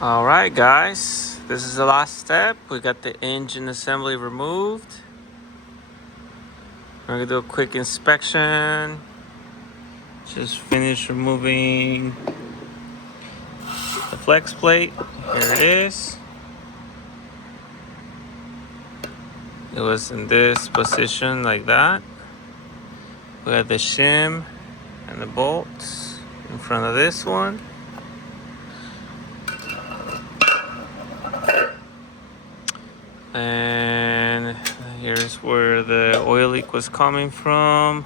Alright guys, this is the last step. We got the engine assembly removed. We're gonna do a quick inspection. Just finished removing the flex plate. Here it is. It was in this position like that. We got the shim and the bolts in front of this one. And here's where the oil leak was coming from.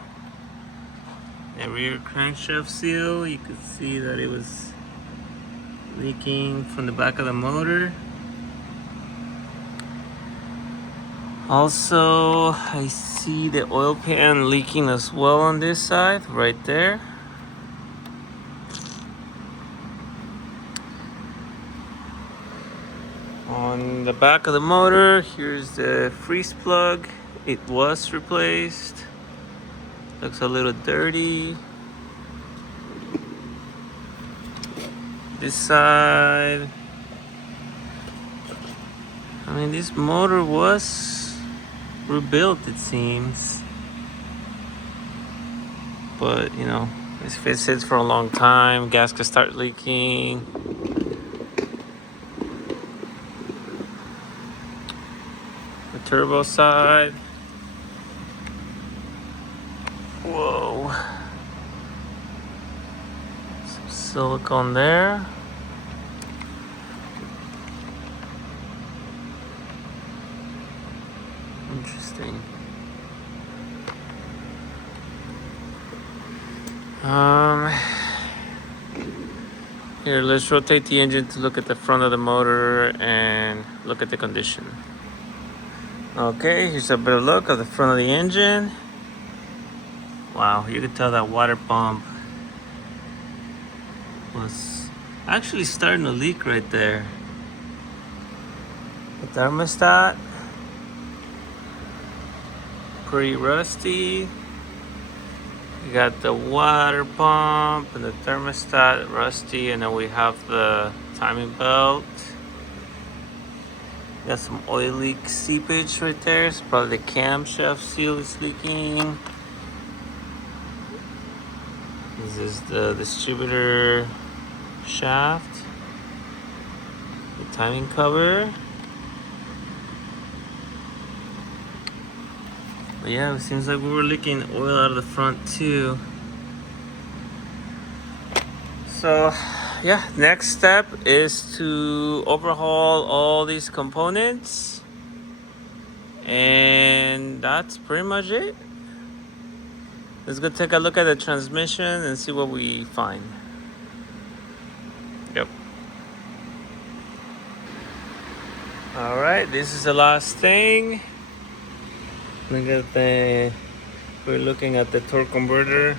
The rear crankshaft seal, you could see that it was leaking from the back of the motor. Also, I see the oil pan leaking as well on this side, right there. On the back of the motor, here's the freeze plug. It was replaced. Looks a little dirty. This side, I mean, this motor was rebuilt, it seems. But, you know, if it sits for a long time, gas could start leaking. The turbo side. Whoa. Some silicone there. Interesting. Here, let's rotate the engine to look at the front of the motor and look at the condition. Okay, here's a better look of the front of the engine. Wow, you could tell that water pump was actually starting to leak right there. The thermostat, pretty rusty. We got the water pump and the thermostat rusty, and then we have the timing belt. Got some oil leak seepage right there. It's probably the camshaft seal is leaking. This is the distributor shaft, the timing cover. But yeah, it seems like we were leaking oil out of the front too. So yeah, next step is to overhaul all these components. And that's pretty much it. Let's go take a look at the transmission and see what we find. Yep. Alright, this is the last thing. We're looking at the torque converter.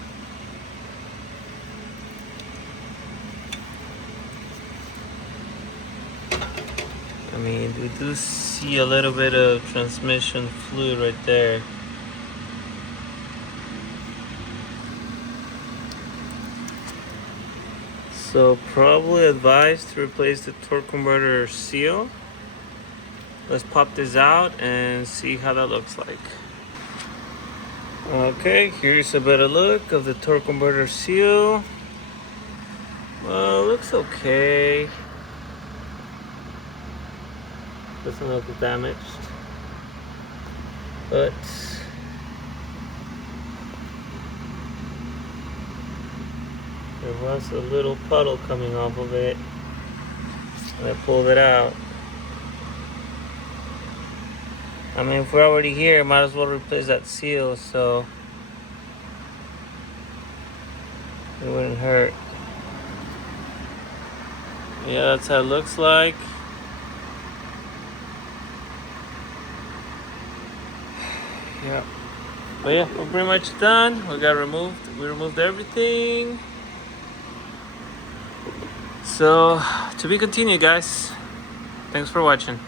I mean, we do see a little bit of transmission fluid right there. So probably advised to replace the torque converter seal. Let's pop this out and see how that looks like. Okay, here's a better look of the torque converter seal. Well, it looks okay. Doesn't look damaged, but there was a little puddle coming off of it, and I pulled it out. I mean, if we're already here, might as well replace that seal, so it wouldn't hurt. Yeah, that's how it looks like. Yeah. But yeah, we're pretty much done. We removed everything. So, to be continued, guys. Thanks for watching.